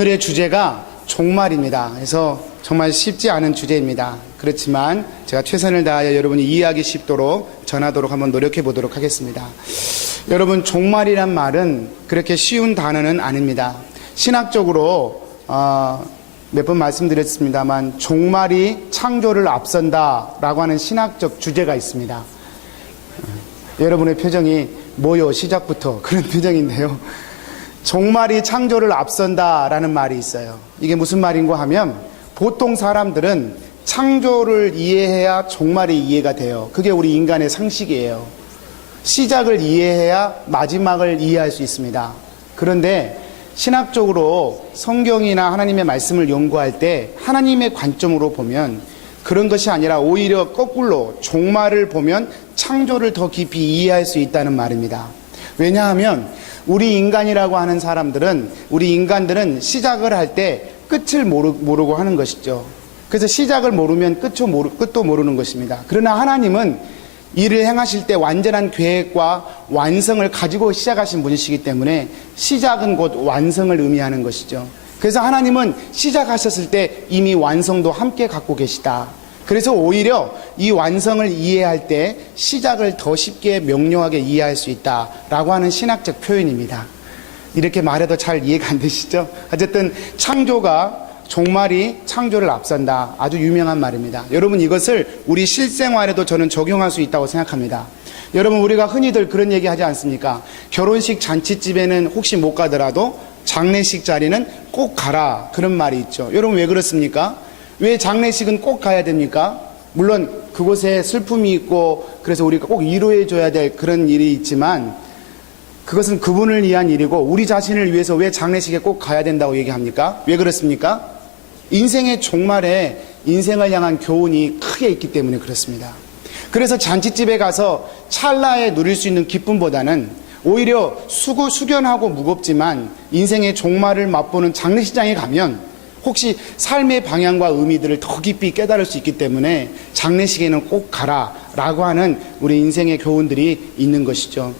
오늘의 주제가 종말입니다. 그래서 정말 쉽지 않은 주제입니다. 그렇지만 제가 최선을 다하여 여러분이 이해하기 쉽도록 전하도록 한번 노력해 보도록 하겠습니다. 여러분, 종말이란 말은 그렇게 쉬운 단어는 아닙니다. 신학적으로 몇 번 말씀드렸습니다만 종말이 창조를 앞선다라고 하는 신학적 주제가 있습니다. 여러분의 표정이 뭐요? 시작부터 그런 표정인데요. 종말이 창조를 앞선다라는 말이 있어요. 이게 무슨 말인가 하면 보통 사람들은 창조를 이해해야 종말이 이해가 돼요. 그게 우리 인간의 상식이에요. 시작을 이해해야 마지막을 이해할 수 있습니다. 그런데 신학적으로 성경이나 하나님의 말씀을 연구할 때 하나님의 관점으로 보면 그런 것이 아니라 오히려 거꾸로 종말을 보면 창조를 더 깊이 이해할 수 있다는 말입니다. 왜냐하면 우리 인간이라고 하는 사람들은, 우리 인간들은 시작을 할 때 끝을 모르고 하는 것이죠. 그래서 시작을 모르면 끝도 모르는 것입니다. 그러나 하나님은 일을 행하실 때 완전한 계획과 완성을 가지고 시작하신 분이시기 때문에 시작은 곧 완성을 의미하는 것이죠. 그래서 하나님은 시작하셨을 때 이미 완성도 함께 갖고 계시다. 그래서 오히려 이 완성을 이해할 때 시작을 더 쉽게 명료하게 이해할 수 있다라고 하는 신학적 표현입니다. 이렇게 말해도 잘 이해가 안 되시죠? 어쨌든 종말이 창조를 앞선다. 아주 유명한 말입니다. 여러분, 이것을 우리 실생활에도 저는 적용할 수 있다고 생각합니다. 여러분, 우리가 흔히들 그런 얘기 하지 않습니까? 결혼식 잔치집에는 혹시 못 가더라도 장례식 자리는 꼭 가라, 그런 말이 있죠. 여러분, 왜 그렇습니까? 왜 장례식은 꼭 가야 됩니까? 물론 그곳에 슬픔이 있고 그래서 우리가 꼭 위로해 줘야 될 그런 일이 있지만 그것은 그분을 위한 일이고 우리 자신을 위해서 왜 장례식에 꼭 가야 된다고 얘기합니까? 왜 그렇습니까? 인생의 종말에 인생을 향한 교훈이 크게 있기 때문에 그렇습니다. 그래서 잔치집에 가서 찰나에 누릴 수 있는 기쁨보다는 오히려 숙연하고 무겁지만 인생의 종말을 맛보는 장례식장에 가면 혹시 삶의 방향과 의미들을 더 깊이 깨달을 수 있기 때문에 장례식에는 꼭 가라 라고 하는 우리 인생의 교훈들이 있는 것이죠.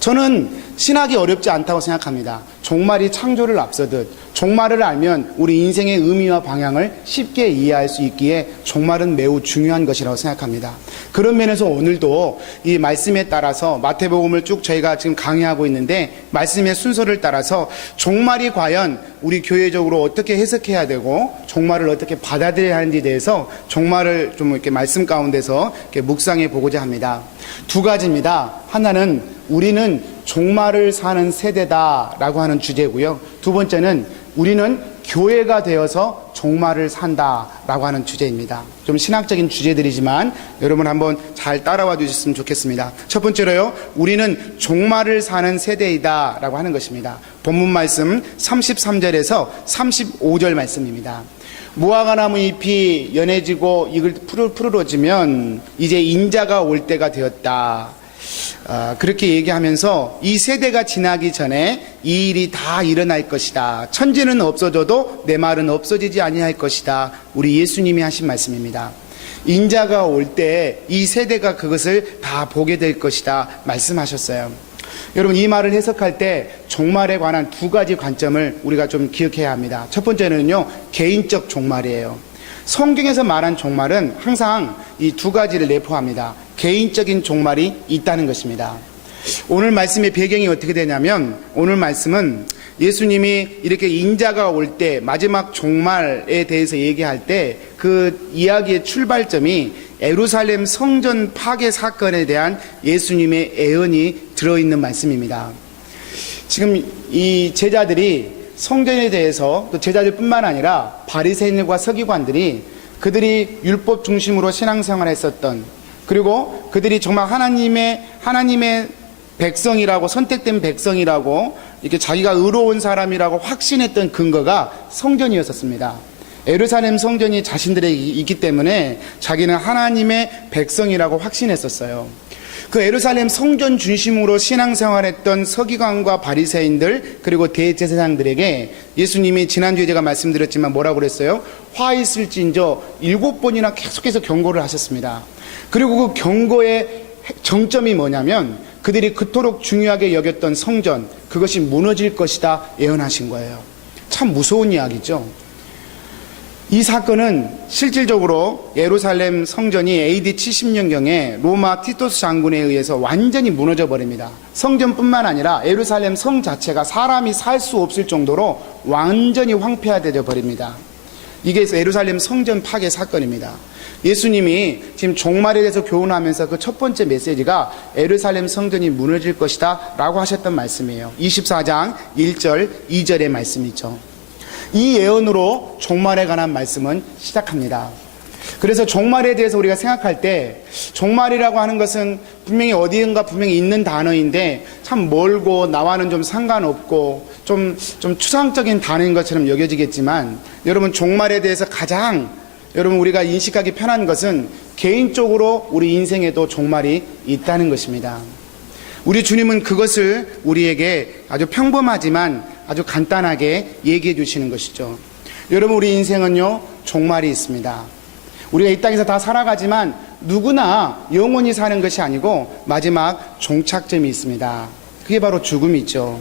저는 신학이 어렵지 않다고 생각합니다. 종말이 창조를 앞서듯 종말을 알면 우리 인생의 의미와 방향을 쉽게 이해할 수 있기에 종말은 매우 중요한 것이라고 생각합니다. 그런 면에서 오늘도 이 말씀에 따라서 마태복음을 쭉 저희가 지금 강의하고 있는데 말씀의 순서를 따라서 종말이 과연 우리 교회적으로 어떻게 해석해야 되고 종말을 어떻게 받아들여야 하는지에 대해서 종말을 좀 이렇게 말씀 가운데서 이렇게 묵상해 보고자 합니다. 두 가지입니다. 하나는 우리는 종말을 사는 세대다라고 하는 주제고요. 두 번째는 우리는 교회가 되어서 종말을 산다라고 하는 주제입니다. 좀 신학적인 주제들이지만 여러분 한번 잘 따라와 주셨으면 좋겠습니다. 첫 번째로요, 우리는 종말을 사는 세대이다라고 하는 것입니다. 본문 말씀 33절에서 35절 말씀입니다. 무화과나무 잎이 연해지고 이걸 푸르러지면 이제 인자가 올 때가 되었다. 그렇게 얘기하면서 이 세대가 지나기 전에 이 일이 다 일어날 것이다. 천지는 없어져도 내 말은 없어지지 아니할 것이다. 우리 예수님이 하신 말씀입니다. 인자가 올 때 이 세대가 그것을 다 보게 될 것이다 말씀하셨어요. 여러분, 이 말을 해석할 때 종말에 관한 두 가지 관점을 우리가 좀 기억해야 합니다. 첫 번째는요, 개인적 종말이에요. 성경에서 말한 종말은 항상 이 두 가지를 내포합니다. 개인적인 종말이 있다는 것입니다. 오늘 말씀의 배경이 어떻게 되냐면 오늘 말씀은 예수님이 이렇게 인자가 올 때 마지막 종말에 대해서 얘기할 때 그 이야기의 출발점이 예루살렘 성전 파괴 사건에 대한 예수님의 애언이 들어있는 말씀입니다. 지금 이 제자들이 성전에 대해서 또 제자들뿐만 아니라 바리새인들과 서기관들이 그들이 율법 중심으로 신앙생활을 했었던, 그리고 그들이 정말 하나님의 백성이라고, 선택된 백성이라고, 이렇게 자기가 의로운 사람이라고 확신했던 근거가 성전이었었습니다. 예루살렘 성전이 자신들에게 있기 때문에 자기는 하나님의 백성이라고 확신했었어요. 그 예루살렘 성전 중심으로 신앙생활했던 서기관과 바리새인들 그리고 대제사장들에게 예수님이 지난주에 제가 말씀드렸지만 뭐라고 그랬어요? 화 있을진저 7번이나 계속해서 경고를 하셨습니다. 그리고 그 경고의 정점이 뭐냐면 그들이 그토록 중요하게 여겼던 성전, 그것이 무너질 것이다 예언하신 거예요. 참 무서운 이야기죠. 이 사건은 실질적으로 예루살렘 성전이 AD 70년경에 로마 티토스 장군에 의해서 완전히 무너져 버립니다. 성전뿐만 아니라 예루살렘 성 자체가 사람이 살 수 없을 정도로 완전히 황폐화되어 버립니다. 이게 예루살렘 성전 파괴 사건입니다. 예수님이 지금 종말에 대해서 교훈하면서 그 첫 번째 메시지가 예루살렘 성전이 무너질 것이다 라고 하셨던 말씀이에요. 24장 1절 2절의 말씀이죠. 이 예언으로 종말에 관한 말씀은 시작합니다. 그래서 종말에 대해서 우리가 생각할 때 종말이라고 하는 것은 분명히 어디인가 분명히 있는 단어인데 참 멀고 나와는 좀 상관없고 좀 추상적인 단어인 것처럼 여겨지겠지만, 여러분 종말에 대해서 가장 여러분 우리가 인식하기 편한 것은 개인적으로 우리 인생에도 종말이 있다는 것입니다. 우리 주님은 그것을 우리에게 아주 평범하지만 아주 간단하게 얘기해 주시는 것이죠. 여러분 우리 인생은요 종말이 있습니다. 우리가 이 땅에서 다 살아가지만 누구나 영원히 사는 것이 아니고 마지막 종착점이 있습니다. 그게 바로 죽음이 있죠.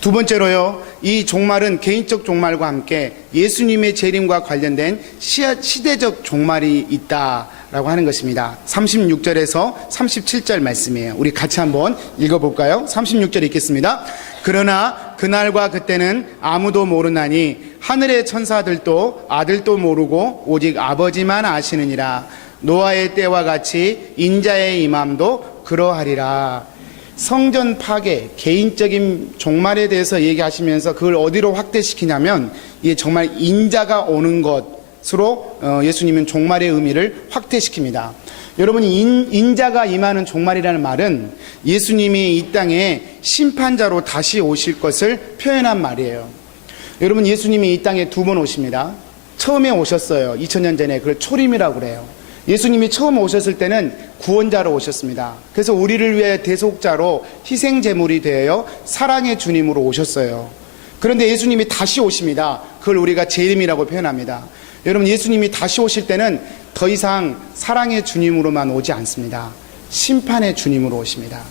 두 번째로요, 이 종말은 개인적 종말과 함께 예수님의 재림과 관련된 시대적 종말이 있다라고 하는 것입니다. 36절에서 37절 말씀이에요. 우리 같이 한번 읽어볼까요? 36절 읽겠습니다. 그러나 그날과 그때는 아무도 모르나니 하늘의 천사들도 아들도 모르고 오직 아버지만 아시느니라. 노아의 때와 같이 인자의 임함도 그러하리라. 성전 파괴, 개인적인 종말에 대해서 얘기하시면서 그걸 어디로 확대시키냐면 이게 정말 인자가 오는 것으로 예수님은 종말의 의미를 확대시킵니다. 여러분 인자가 임하는 종말이라는 말은 예수님이 이 땅에 심판자로 다시 오실 것을 표현한 말이에요. 여러분 예수님이 이 땅에 두 번 오십니다. 처음에 오셨어요. 2000년 전에. 그걸 초림이라고 그래요. 예수님이 처음 오셨을 때는 구원자로 오셨습니다. 그래서 우리를 위해 대속자로 희생제물이 되어 사랑의 주님으로 오셨어요. 그런데 예수님이 다시 오십니다. 그걸 우리가 재림이라고 표현합니다. 여러분 예수님이 다시 오실 때는 더 이상 사랑의 주님으로만 오지 않습니다. 심판의 주님으로 오십니다.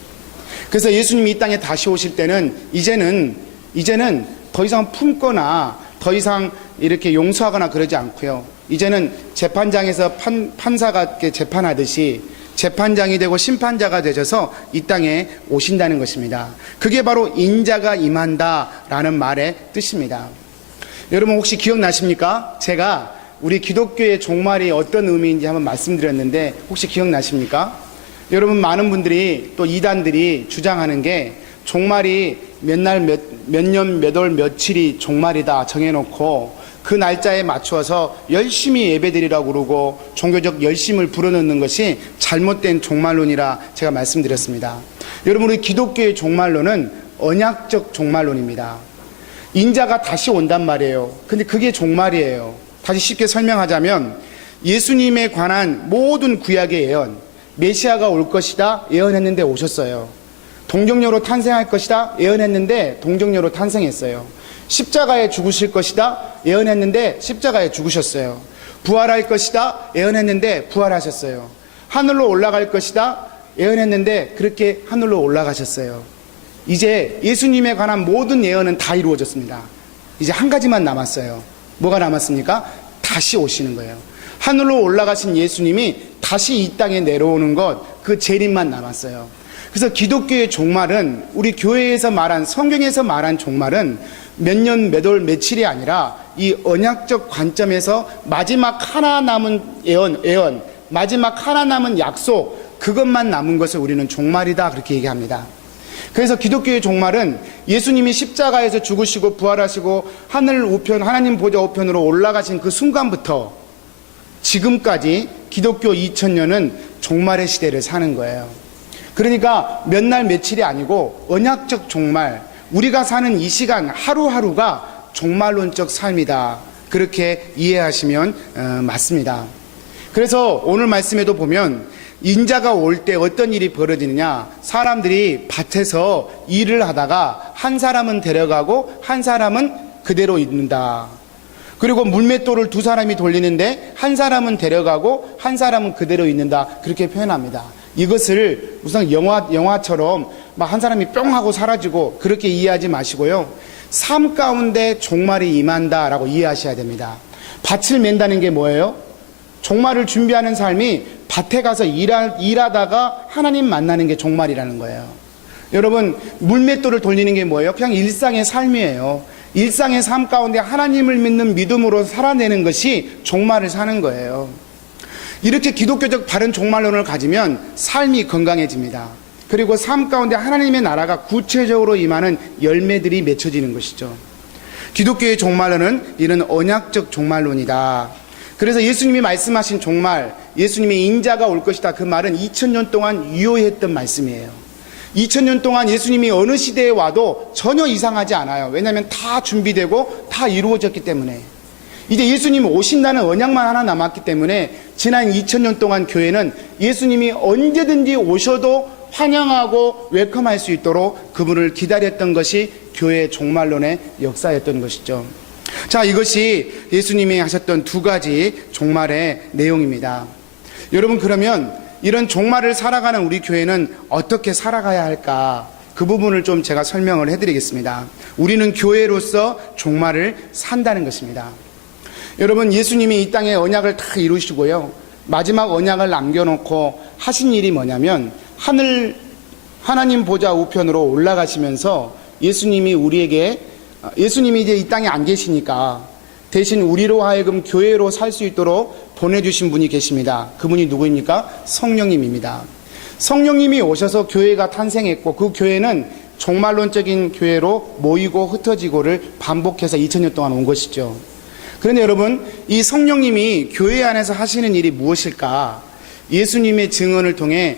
그래서 예수님이 이 땅에 다시 오실 때는 이제는 더 이상 품거나 더 이상 이렇게 용서하거나 그러지 않고요. 이제는 재판장에서 판사가 재판하듯이 재판장이 되고 심판자가 되셔서 이 땅에 오신다는 것입니다. 그게 바로 인자가 임한다라는 말의 뜻입니다. 여러분 혹시 기억나십니까? 제가 우리 기독교의 종말이 어떤 의미인지 한번 말씀드렸는데 혹시 기억나십니까? 여러분 많은 분들이 또 이단들이 주장하는 게 종말이 몇 년, 몇 월, 며칠이 종말이다 정해놓고 그 날짜에 맞추어서 열심히 예배드리라고 그러고 종교적 열심을 불어넣는 것이 잘못된 종말론이라 제가 말씀드렸습니다. 여러분 우리 기독교의 종말론은 언약적 종말론입니다. 인자가 다시 온단 말이에요. 근데 그게 종말이에요. 다시 쉽게 설명하자면 예수님에 관한 모든 구약의 예언, 메시아가 올 것이다 예언했는데 오셨어요. 동정녀로 탄생할 것이다 예언했는데 동정녀로 탄생했어요. 십자가에 죽으실 것이다 예언했는데 십자가에 죽으셨어요. 부활할 것이다 예언했는데 부활하셨어요. 하늘로 올라갈 것이다 예언했는데 그렇게 하늘로 올라가셨어요. 이제 예수님에 관한 모든 예언은 다 이루어졌습니다. 이제 한 가지만 남았어요. 뭐가 남았습니까? 다시 오시는 거예요. 하늘로 올라가신 예수님이 다시 이 땅에 내려오는 것, 그 재림만 남았어요. 그래서 기독교의 종말은, 우리 교회에서 말한, 성경에서 말한 종말은 몇 년, 몇 월, 며칠이 아니라 이 언약적 관점에서 마지막 하나 남은 예언, 마지막 하나 남은 약속, 그것만 남은 것을 우리는 종말이다 그렇게 얘기합니다. 그래서 기독교의 종말은 예수님이 십자가에서 죽으시고 부활하시고 하늘 우편, 하나님 보좌 우편으로 올라가신 그 순간부터 지금까지 기독교 2000년은 종말의 시대를 사는 거예요. 그러니까 몇 날 며칠이 아니고 언약적 종말, 우리가 사는 이 시간 하루하루가 종말론적 삶이다 그렇게 이해하시면 맞습니다. 그래서 오늘 말씀에도 보면 인자가 올 때 어떤 일이 벌어지느냐, 사람들이 밭에서 일을 하다가 한 사람은 데려가고 한 사람은 그대로 있는다. 그리고 물맷돌을 두 사람이 돌리는데 한 사람은 데려가고 한 사람은 그대로 있는다 그렇게 표현합니다. 이것을 우선 영화처럼 막 한 사람이 뿅 하고 사라지고 그렇게 이해하지 마시고요. 삶 가운데 종말이 임한다라고 이해하셔야 됩니다. 밭을 맨다는 게 뭐예요? 종말을 준비하는 삶이 밭에 가서 일하다가 하나님 만나는 게 종말이라는 거예요. 여러분, 물맷돌을 돌리는 게 뭐예요? 그냥 일상의 삶이에요. 일상의 삶 가운데 하나님을 믿는 믿음으로 살아내는 것이 종말을 사는 거예요. 이렇게 기독교적 바른 종말론을 가지면 삶이 건강해집니다. 그리고 삶 가운데 하나님의 나라가 구체적으로 임하는 열매들이 맺혀지는 것이죠. 기독교의 종말론은 이런 언약적 종말론이다. 그래서 예수님이 말씀하신 종말, 예수님의 인자가 올 것이다, 그 말은 2000년 동안 유효했던 말씀이에요. 2000년 동안 예수님이 어느 시대에 와도 전혀 이상하지 않아요. 왜냐하면 다 준비되고 다 이루어졌기 때문에. 이제 예수님이 오신다는 언약만 하나 남았기 때문에 지난 2000년 동안 교회는 예수님이 언제든지 오셔도 환영하고 웰컴할 수 있도록 그분을 기다렸던 것이 교회의 종말론의 역사였던 것이죠. 자, 이것이 예수님이 하셨던 두 가지 종말의 내용입니다. 여러분, 그러면 이런 종말을 살아가는 우리 교회는 어떻게 살아가야 할까? 그 부분을 좀 제가 설명을 해드리겠습니다. 우리는 교회로서 종말을 산다는 것입니다. 여러분, 예수님이 이 땅에 언약을 다 이루시고요, 마지막 언약을 남겨놓고 하신 일이 뭐냐면 하나님 보좌 우편으로 올라가시면서 예수님이 이제 이 땅에 안 계시니까 대신 우리로 하여금 교회로 살 수 있도록 보내주신 분이 계십니다. 그분이 누구입니까? 성령님입니다. 성령님이 오셔서 교회가 탄생했고, 그 교회는 종말론적인 교회로 모이고 흩어지고를 반복해서 2000년 동안 온 것이죠. 그런데 여러분, 이 성령님이 교회 안에서 하시는 일이 무엇일까? 예수님의 증언을 통해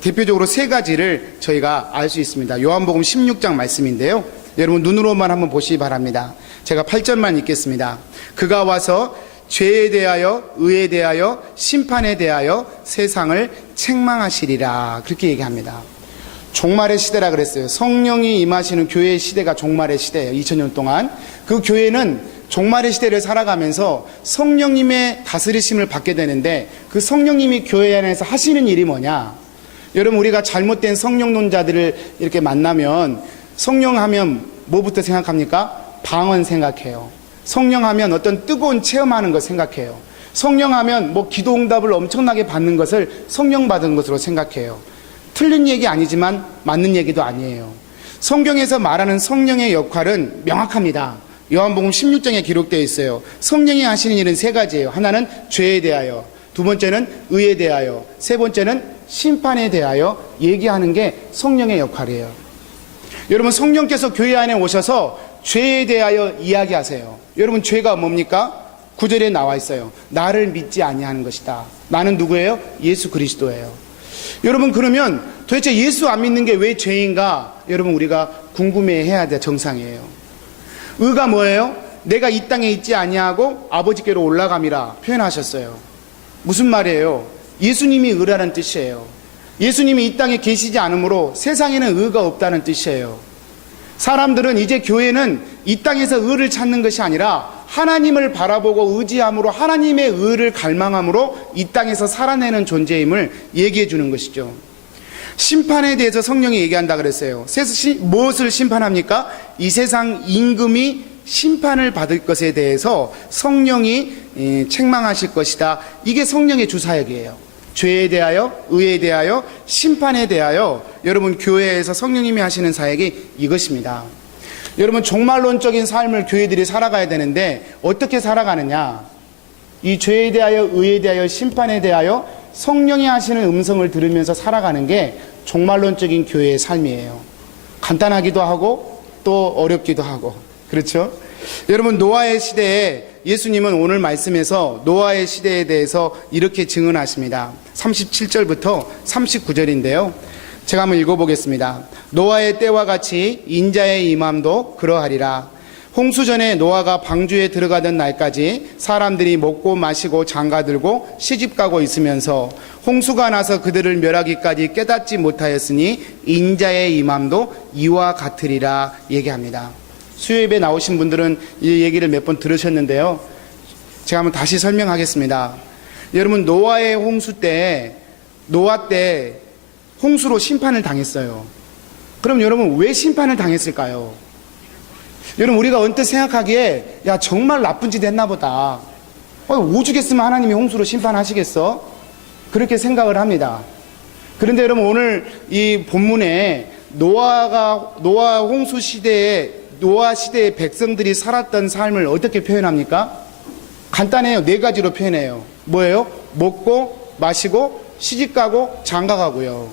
대표적으로 세 가지를 저희가 알 수 있습니다. 요한복음 16장 말씀인데요, 여러분 눈으로만 한번 보시기 바랍니다. 제가 8절만 읽겠습니다. 그가 와서 죄에 대하여, 의에 대하여, 심판에 대하여 세상을 책망하시리라, 그렇게 얘기합니다. 종말의 시대라 그랬어요. 성령이 임하시는 교회의 시대가 종말의 시대예요. 2000년 동안 그 교회는 종말의 시대를 살아가면서 성령님의 다스리심을 받게 되는데, 그 성령님이 교회 안에서 하시는 일이 뭐냐? 여러분, 우리가 잘못된 성령론자들을 이렇게 만나면 성령하면 뭐부터 생각합니까? 방언 생각해요. 성령하면 어떤 뜨거운 체험하는 것 생각해요. 성령하면 뭐 기도응답을 엄청나게 받는 것을 성령 받은 것으로 생각해요. 틀린 얘기 아니지만 맞는 얘기도 아니에요. 성경에서 말하는 성령의 역할은 명확합니다. 요한복음 16장에 기록되어 있어요. 성령이 하시는 일은 세 가지예요. 하나는 죄에 대하여, 두 번째는 의에 대하여, 세 번째는 심판에 대하여 얘기하는 게 성령의 역할이에요. 여러분, 성령께서 교회 안에 오셔서 죄에 대하여 이야기하세요. 여러분, 죄가 뭡니까? 9절에 나와 있어요. 나를 믿지 아니하는 것이다. 나는 누구예요? 예수 그리스도예요. 여러분, 그러면 도대체 예수 안 믿는 게 왜 죄인가? 여러분, 우리가 궁금해해야 될 정상이에요. 의가 뭐예요? 내가 이 땅에 있지 아니하고 아버지께로 올라감이라 표현하셨어요. 무슨 말이에요? 예수님이 의라는 뜻이에요. 예수님이 이 땅에 계시지 않으므로 세상에는 의가 없다는 뜻이에요. 사람들은 이제 교회는 이 땅에서 의를 찾는 것이 아니라 하나님을 바라보고 의지함으로 하나님의 의를 갈망함으로 이 땅에서 살아내는 존재임을 얘기해 주는 것이죠. 심판에 대해서 성령이 얘기한다 그랬어요. 무엇을 심판합니까? 이 세상 임금이 심판을 받을 것에 대해서 성령이 책망하실 것이다. 이게 성령의 주사역이에요. 죄에 대하여, 의에 대하여, 심판에 대하여 여러분, 교회에서 성령님이 하시는 사역이 이것입니다. 여러분, 종말론적인 삶을 교회들이 살아가야 되는데 어떻게 살아가느냐? 이 죄에 대하여, 의에 대하여, 심판에 대하여 성령이 하시는 음성을 들으면서 살아가는 게 종말론적인 교회의 삶이에요. 간단하기도 하고 또 어렵기도 하고, 그렇죠? 여러분, 노아의 시대에 예수님은 오늘 말씀에서 노아의 시대에 대해서 이렇게 증언하십니다. 37절부터 39절인데요. 제가 한번 읽어보겠습니다. 노아의 때와 같이 인자의 임함도 그러하리라. 홍수 전에 노아가 방주에 들어가던 날까지 사람들이 먹고 마시고 장가들고 시집가고 있으면서 홍수가 나서 그들을 멸하기까지 깨닫지 못하였으니 인자의 임함도 이와 같으리라 얘기합니다. 수요예배 나오신 분들은 이 얘기를 몇 번 들으셨는데요. 제가 한번 다시 설명하겠습니다. 여러분, 노아의 홍수 때, 노아 때 홍수로 심판을 당했어요. 그럼 여러분, 왜 심판을 당했을까요? 여러분, 우리가 언뜻 생각하기에 야, 정말 나쁜 짓 했나 보다. 오죽했으면 하나님이 홍수로 심판하시겠어? 그렇게 생각을 합니다. 그런데 여러분, 오늘 이 본문에 노아 홍수 시대에 노아 시대의 백성들이 살았던 삶을 어떻게 표현합니까? 간단해요. 4가지로 표현해요. 뭐예요? 먹고 마시고 시집가고 장가가고요.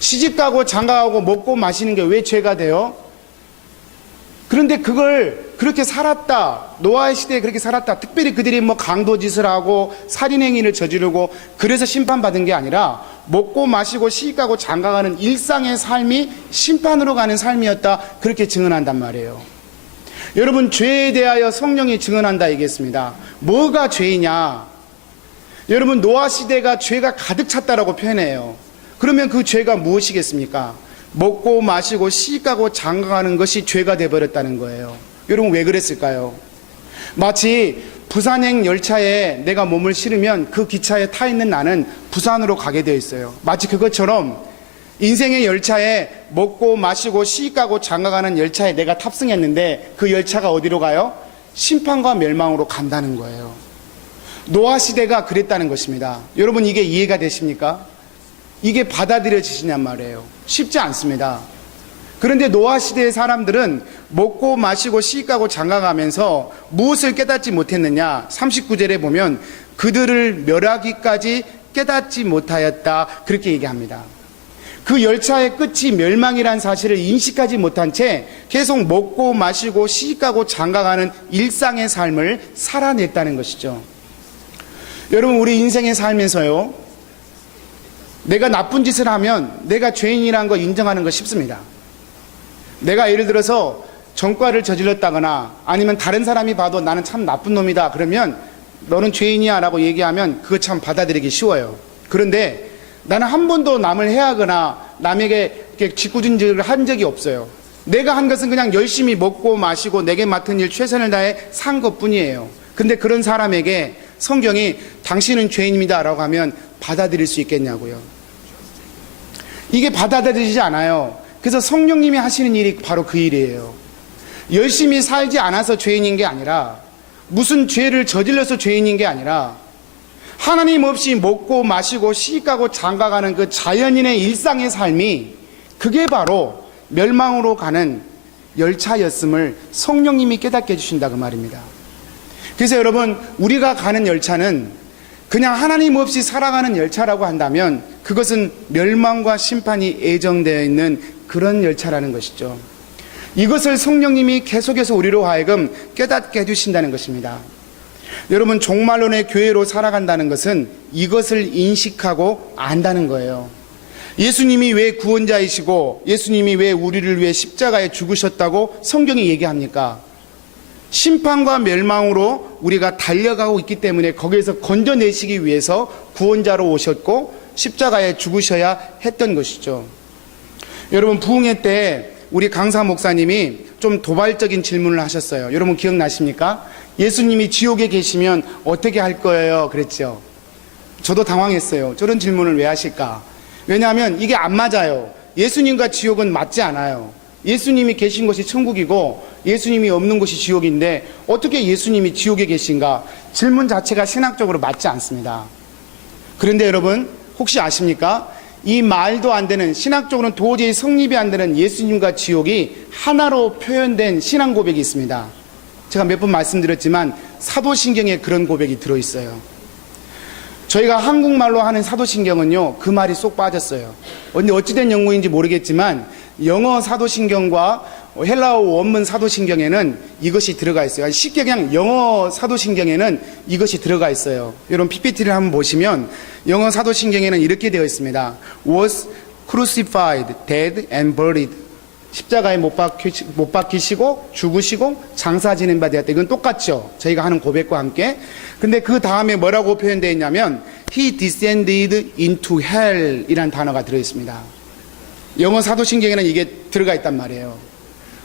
시집가고 장가가고 먹고 마시는 게 왜 죄가 돼요? 그런데 그걸 그렇게 살았다, 노아의 시대에 그렇게 살았다, 특별히 그들이 뭐 강도짓을 하고 살인행위를 저지르고 그래서 심판받은 게 아니라 먹고 마시고 시집가고 장가가는 일상의 삶이 심판으로 가는 삶이었다, 그렇게 증언한단 말이에요. 여러분, 죄에 대하여 성령이 증언한다 얘기했습니다. 뭐가 죄이냐? 여러분, 노아 시대가 죄가 가득 찼다라고 표현해요. 그러면 그 죄가 무엇이겠습니까? 먹고 마시고 시집가고 장가가는 것이 죄가 돼버렸다는 거예요. 여러분, 왜 그랬을까요? 마치 부산행 열차에 내가 몸을 실으면 그 기차에 타 있는 나는 부산으로 가게 되어 있어요. 마치 그것처럼 인생의 열차에 먹고 마시고 시집가고 장가가는 열차에 내가 탑승했는데 그 열차가 어디로 가요? 심판과 멸망으로 간다는 거예요. 노아 시대가 그랬다는 것입니다. 여러분, 이게 이해가 되십니까? 이게 받아들여지시냔 말이에요. 쉽지 않습니다. 그런데 노아 시대의 사람들은 먹고 마시고 시집가고 장가가면서 무엇을 깨닫지 못했느냐? 39절에 보면 그들을 멸하기까지 깨닫지 못하였다, 그렇게 얘기합니다. 그 열차의 끝이 멸망이라는 사실을 인식하지 못한 채 계속 먹고 마시고 시집가고 장가가는 일상의 삶을 살아냈다는 것이죠. 여러분, 우리 인생의 삶에서요, 내가 나쁜 짓을 하면 내가 죄인이라는 거 인정하는 거 쉽습니다. 내가 예를 들어서 전과를 저질렀다거나 아니면 다른 사람이 봐도 나는 참 나쁜 놈이다 그러면 너는 죄인이야 라고 얘기하면 그거 참 받아들이기 쉬워요. 그런데 나는 한 번도 남을 해하거나 남에게 이렇게 짓궂은 한 적이 없어요. 내가 한 것은 그냥 열심히 먹고 마시고 내게 맡은 일 최선을 다해 산 것뿐이에요. 근데 그런 사람에게 성경이 당신은 죄인입니다 라고 하면 받아들일 수 있겠냐고요. 이게 받아들이지 않아요. 그래서 성령님이 하시는 일이 바로 그 일이에요. 열심히 살지 않아서 죄인인 게 아니라, 무슨 죄를 저질러서 죄인인 게 아니라, 하나님 없이 먹고 마시고 시집가고 장가가는 그 자연인의 일상의 삶이, 그게 바로 멸망으로 가는 열차였음을 성령님이 깨닫게 해주신다, 그 말입니다. 그래서 여러분, 우리가 가는 열차는 그냥 하나님 없이 살아가는 열차라고 한다면 그것은 멸망과 심판이 예정되어 있는 그런 열차라는 것이죠. 이것을 성령님이 계속해서 우리로 하여금 깨닫게 해주신다는 것입니다. 여러분, 종말론의 교회로 살아간다는 것은 이것을 인식하고 안다는 거예요. 예수님이 왜 구원자이시고 예수님이 왜 우리를 위해 십자가에 죽으셨다고 성경이 얘기합니까? 심판과 멸망으로 우리가 달려가고 있기 때문에 거기에서 건져내시기 위해서 구원자로 오셨고 십자가에 죽으셔야 했던 것이죠. 여러분, 부흥회 때 우리 강사 목사님이 좀 도발적인 질문을 하셨어요. 여러분 기억나십니까? 예수님이 지옥에 계시면 어떻게 할 거예요? 그랬죠. 저도 당황했어요. 저런 질문을 왜 하실까? 왜냐하면 이게 안 맞아요. 예수님과 지옥은 맞지 않아요. 예수님이 계신 곳이 천국이고 예수님이 없는 곳이 지옥인데 어떻게 예수님이 지옥에 계신가? 질문 자체가 신학적으로 맞지 않습니다. 그런데 여러분, 혹시 아십니까? 이 말도 안 되는, 신학적으로는 도저히 성립이 안 되는 예수님과 지옥이 하나로 표현된 신앙 고백이 있습니다. 제가 몇 번 말씀드렸지만 사도신경에 그런 고백이 들어있어요. 저희가 한국말로 하는 사도신경은요, 그 말이 쏙 빠졌어요. 근데 어찌된 영문인지 모르겠지만 영어 사도신경과 헬라어 원문 사도신경에는 이것이 들어가 있어요. 쉽게 그냥 영어 사도신경에는 이것이 들어가 있어요. 여러분 PPT를 한번 보시면 영어 사도신경에는 이렇게 되어 있습니다. Was crucified, dead and buried. 십자가에 못 박히시고 죽으시고 장사 지낸 바 되었다. 이건 똑같죠. 저희가 하는 고백과 함께. 근데 그 다음에 뭐라고 표현되어 있냐면 He descended into hell 이라는 단어가 들어있습니다. 영어 사도신경에는 이게 들어가 있단 말이에요.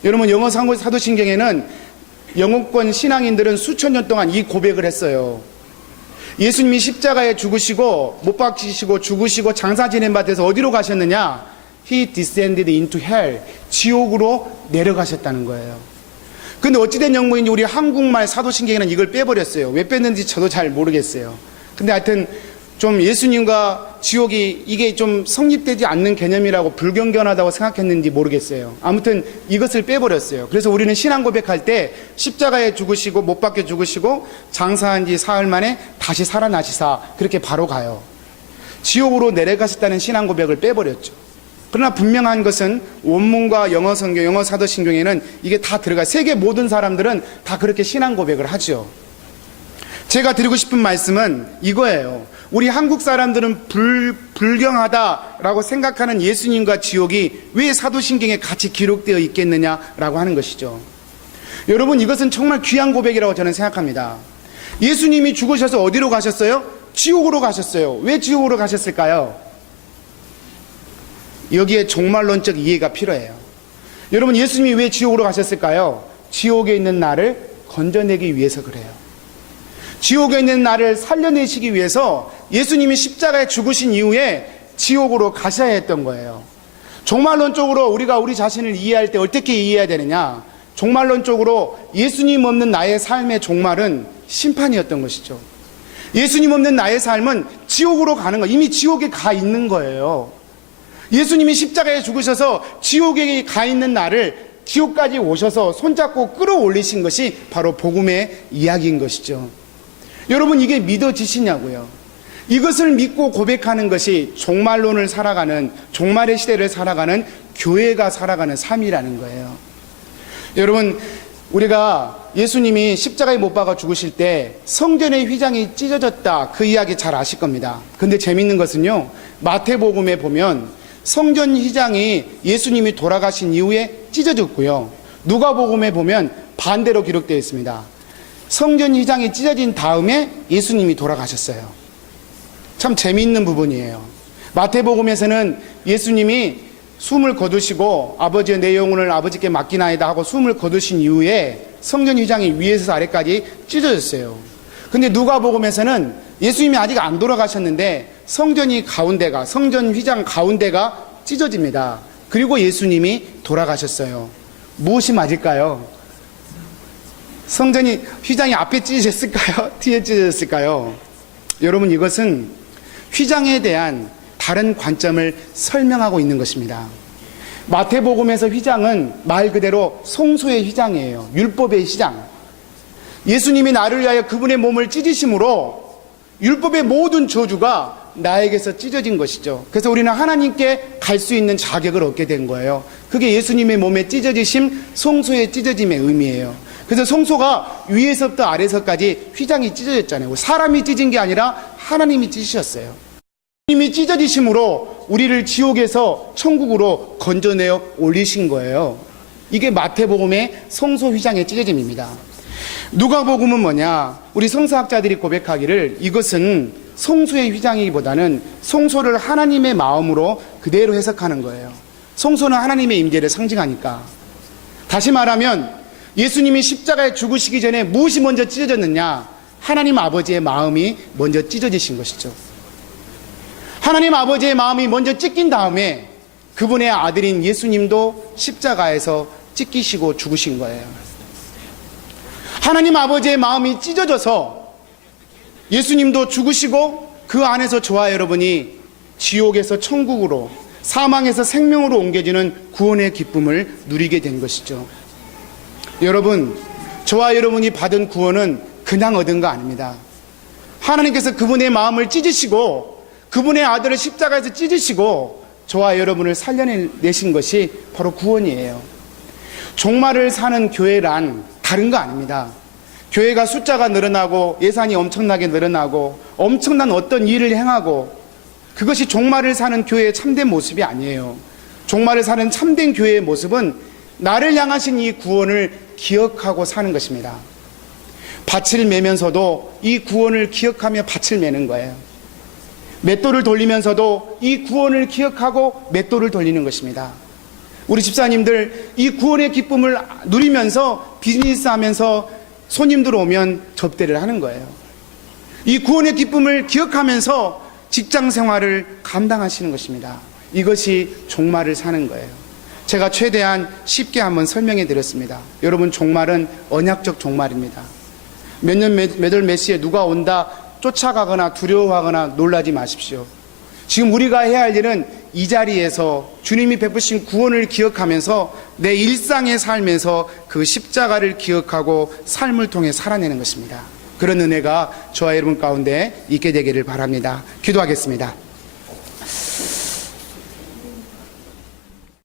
여러분, 영어 사도신경에는 영어권 신앙인들은 수천 년 동안 이 고백을 했어요. 예수님이 십자가에 죽으시고 못 박히시고 죽으시고 장사 지낸 바 돼서 어디로 가셨느냐? He descended into hell. 지옥으로 내려가셨다는 거예요. 근데 어찌된 영문인지 우리 한국말 사도신경에는 이걸 빼버렸어요. 왜 뺐는지 저도 잘 모르겠어요. 근데 하여튼 좀 예수님과 지옥이 이게 좀 성립되지 않는 개념이라고 불경건하다고 생각했는지 모르겠어요. 아무튼 이것을 빼버렸어요. 그래서 우리는 신앙 고백할 때 십자가에 죽으시고 못 박혀 죽으시고 장사한 지 사흘 만에 다시 살아나시사 그렇게 바로 가요. 지옥으로 내려가셨다는 신앙 고백을 빼버렸죠. 그러나 분명한 것은 원문과 영어 성경, 영어 사도신경에는 이게 다 들어가요. 세계 모든 사람들은 다 그렇게 신앙 고백을 하죠. 제가 드리고 싶은 말씀은 이거예요. 우리 한국 사람들은 불경하다라고 생각하는 예수님과 지옥이 왜 사도신경에 같이 기록되어 있겠느냐라고 하는 것이죠. 여러분, 이것은 정말 귀한 고백이라고 저는 생각합니다. 예수님이 죽으셔서 어디로 가셨어요? 지옥으로 가셨어요. 왜 지옥으로 가셨을까요? 여기에 종말론적 이해가 필요해요. 여러분, 예수님이 왜 지옥으로 가셨을까요? 지옥에 있는 나를 건져내기 위해서 그래요. 지옥에 있는 나를 살려내시기 위해서 예수님이 십자가에 죽으신 이후에 지옥으로 가셔야 했던 거예요. 종말론적으로 우리가 우리 자신을 이해할 때 어떻게 이해해야 되느냐? 종말론적으로 예수님 없는 나의 삶의 종말은 심판이었던 것이죠. 예수님 없는 나의 삶은 지옥으로 가는 거예요. 이미 지옥에 가 있는 거예요. 예수님이 십자가에 죽으셔서 지옥에 가 있는 나를 지옥까지 오셔서 손잡고 끌어올리신 것이 바로 복음의 이야기인 것이죠. 여러분, 이게 믿어지시냐고요? 이것을 믿고 고백하는 것이 종말론을 살아가는, 종말의 시대를 살아가는 교회가 살아가는 삶이라는 거예요. 여러분, 우리가 예수님이 십자가에 못 박아 죽으실 때 성전의 휘장이 찢어졌다, 그 이야기 잘 아실 겁니다. 근데 재밌는 것은요, 마태복음에 보면 성전 휘장이 예수님이 돌아가신 이후에 찢어졌고요, 누가복음에 보면 반대로 기록되어 있습니다. 성전 휘장이 찢어진 다음에 예수님이 돌아가셨어요. 참 재미있는 부분이에요. 마태복음에서는 예수님이 숨을 거두시고 아버지의 내 영혼을 아버지께 맡기나이다 하고 숨을 거두신 이후에 성전 휘장이 위에서 아래까지 찢어졌어요. 근데 누가복음에서는 예수님이 아직 안 돌아가셨는데 성전 휘장 가운데가 찢어집니다. 그리고 예수님이 돌아가셨어요. 무엇이 맞을까요? 휘장이 앞에 찢어졌을까요? 뒤에 찢어졌을까요? 여러분, 이것은 휘장에 대한 다른 관점을 설명하고 있는 것입니다. 마태복음에서 휘장은 말 그대로 성소의 휘장이에요. 율법의 휘장. 예수님이 나를 위하여 그분의 몸을 찢으심으로 율법의 모든 저주가 나에게서 찢어진 것이죠. 그래서 우리는 하나님께 갈 수 있는 자격을 얻게 된 거예요. 그게 예수님의 몸에 찢어지심, 성소의 찢어짐의 의미예요. 그래서 성소가 위에서부터 아래서까지 휘장이 찢어졌잖아요. 사람이 찢은 게 아니라 하나님이 찢으셨어요. 하나님이 찢어지심으로 우리를 지옥에서 천국으로 건져내어 올리신 거예요. 이게 마태복음의 성소 휘장의 찢어짐입니다. 누가복음은 뭐냐? 우리 성서학자들이 고백하기를 이것은 성소의 휘장이기보다는 성소를 하나님의 마음으로 그대로 해석하는 거예요. 성소는 하나님의 임재를 상징하니까. 다시 말하면 예수님이 십자가에 죽으시기 전에 무엇이 먼저 찢어졌느냐? 하나님 아버지의 마음이 먼저 찢어지신 것이죠. 하나님 아버지의 마음이 먼저 찢긴 다음에 그분의 아들인 예수님도 십자가에서 찢기시고 죽으신 거예요. 하나님 아버지의 마음이 찢어져서 예수님도 죽으시고 그 안에서 저와 여러분이 지옥에서 천국으로, 사망에서 생명으로 옮겨지는 구원의 기쁨을 누리게 된 것이죠. 여러분, 저와 여러분이 받은 구원은 그냥 얻은 거 아닙니다. 하나님께서 그분의 마음을 찢으시고 그분의 아들을 십자가에서 찢으시고 저와 여러분을 살려내신 것이 바로 구원이에요. 종말을 사는 교회란 다른 거 아닙니다. 교회가 숫자가 늘어나고 예산이 엄청나게 늘어나고 엄청난 어떤 일을 행하고 그것이 종말을 사는 교회의 참된 모습이 아니에요. 종말을 사는 참된 교회의 모습은 나를 향하신 이 구원을 기억하고 사는 것입니다. 밭을 매면서도 이 구원을 기억하며 밭을 매는 거예요. 맷돌을 돌리면서도 이 구원을 기억하고 맷돌을 돌리는 것입니다. 우리 집사님들 이 구원의 기쁨을 누리면서 비즈니스 하면서 손님들 오면 접대를 하는 거예요. 이 구원의 기쁨을 기억하면서 직장 생활을 감당하시는 것입니다. 이것이 종말을 사는 거예요. 제가 최대한 쉽게 한번 설명해 드렸습니다. 여러분, 종말은 언약적 종말입니다. 몇 년 몇 월 몇 시에 누가 온다 쫓아가거나 두려워하거나 놀라지 마십시오. 지금 우리가 해야 할 일은 이 자리에서 주님이 베푸신 구원을 기억하면서 내 일상에 살면서 그 십자가를 기억하고 삶을 통해 살아내는 것입니다. 그런 은혜가 저와 여러분 가운데 있게 되기를 바랍니다. 기도하겠습니다.